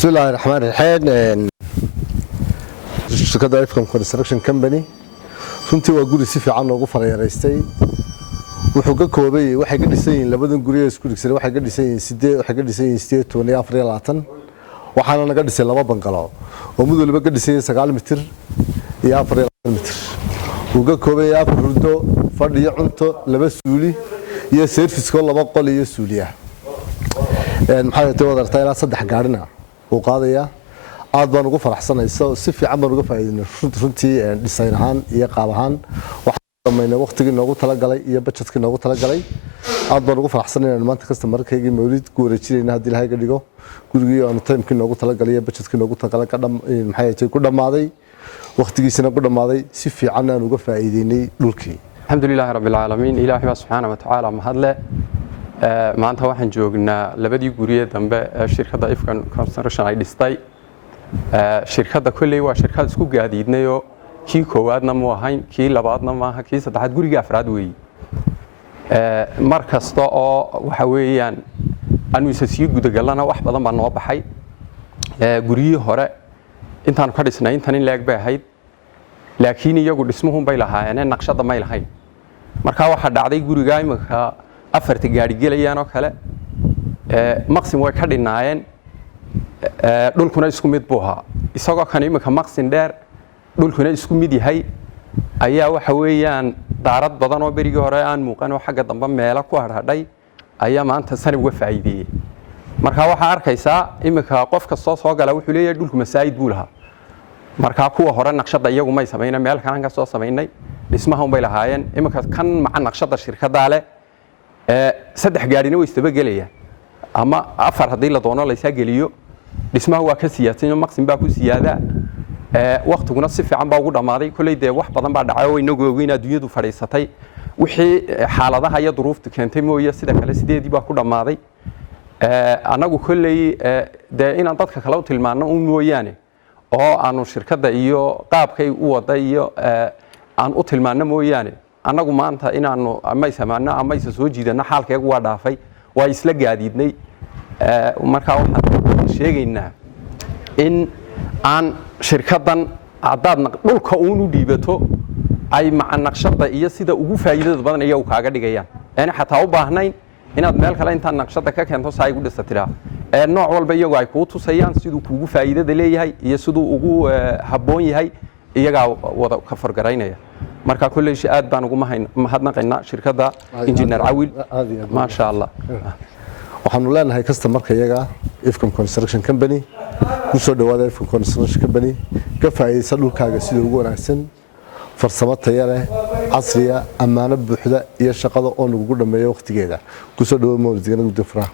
بسم الله الرحمن الرحيم. shirkada IFCOM Construction Company runtii waa guri si fiican loogu farayareystay. Wuxuu ka koobay waxay ka dhisan yihiin labadan guri ee isku dhigsan waxay ka dhisan yihiin 8 waxaana laga dhisay laba bangalo oo mid waliba ka dhisan 9 mitir iyo 4 mitir. Uu ka koobay afar hurdo, fadhi iyo cunto, laba suuli iyo service ko laba qol iyo suuliya. maxay tahay wadartay ilaa 3 gaadhina oo qaadaya aad baan ugu faraxsanayso si fiican baan uga faa'iideynay runtii dhisan ahaan iyo qaab ahaan waxaan sameeynay waqtigii noogu tala galay iyo budgetkii noogu tala galay aad baan ugu faraxsanahay maanta customerkayga mawlid ku wareejinayna hadii ilaahay ka dhigo gurigii aan timekii noogu tala galay iyo budgetkii noogu tala galay maxay tahay ku dhamaaday waqtigiisina ku dhamaaday si fiican aan uga faa'iideynay dhulkii alxamdulilaahi rabbil caalamiin ilaahay subhanahu wa ta'ala mahadle maanta waxaan joognaa labadii guriye dambe ee shirkada IFCOM Construction ay dhistay shirkada kulay waa shirkad isku gaadiidnayo kii koowaadna ma ahayn kii labaadna ma aha kii saddexaad guriga afraad weey markasta oo waxa weeyaan anu isasiyo gudagalana wax badan baa noo baxay guriyi hore intaan ka dhisnay intan in leeg bay ahayd laakiin iyagu dhismuhu bay lahaayeen naqshada may lahayn marka waxa dhacday guriga imika afarta gaadhi gelayaan oo kale maqsin way ka dhinaayeen dhulkuna isku mid buu ahaa isagoo kan imika maqsin dheer dhulkuna isku mid yahay ayaa waxa weeyaan daarad badan oo berigi hore aan muuqan oo xagga dambe meelo ku hadhay ayaa maanta sanad uga faa'iideeyay marka waxa arkaysaa imika qof kasta soo gala wuxuu leeyahay dhulku masaa'id buu lahaa marka kuwa hore naqshada iyagu may sameeyna meel kan ka soo sameeynay dhismaha bay lahaayeen imika kan maca naqshada shirkada leh saddex gaadhina way istaba galayaan ama afar hadii la doono la isa geliyo dhismaha waa ka siyaadsan maqsin baa ku siyaada waqtiguna si fiican baa ugu dhamaaday kulay de wax badan baa dhacay oo inagu weyn adduunyadu fadhiisatay wixii xaaladaha iyo duruufta keentay mooyee sida kale sideedii baa ku dhamaaday anagu kulay de inaan dadka kale u tilmaano oo mooyaane oo aanu shirkada iyo qaabkay u waday iyo aan u tilmaano mooyaane anagu maanta inaanu ama samaano ama soo jiidana xaalkeegu waa dhaafay waa isla gaadiidnay marka waxaan sheegaynaa in aan shirkadan cadaad dhulka uu dhiibato ay maca naqshada iyo sida ugu faa'iidada badan ay kaaga dhigayaan aan xataa u baahnayn inaad meel kale inta naqshada ka keento saay ugu dhisatira nooc walba iyagu ay ku tusayaan siduu kuugu faa'iidada leeyahay iyo siduu ugu haboon yahay iyaga wada ka fargaraynaya marka kulay aad baan ugu mahadnaqaynaa shirkada engineer Awil ma sha Allah waxaanu leenahay customerka iyaga IFCOM Construction Company ku soo dhawaada IFCOM Construction Company ka faa'iideysa dhulkaaga sida ugu wanaagsan farsamo tayo leh casriya amaano buuxda iyo shaqada oo lagu dhameeyo waqtigeeda ku soo dhawaada mawlidina gudafra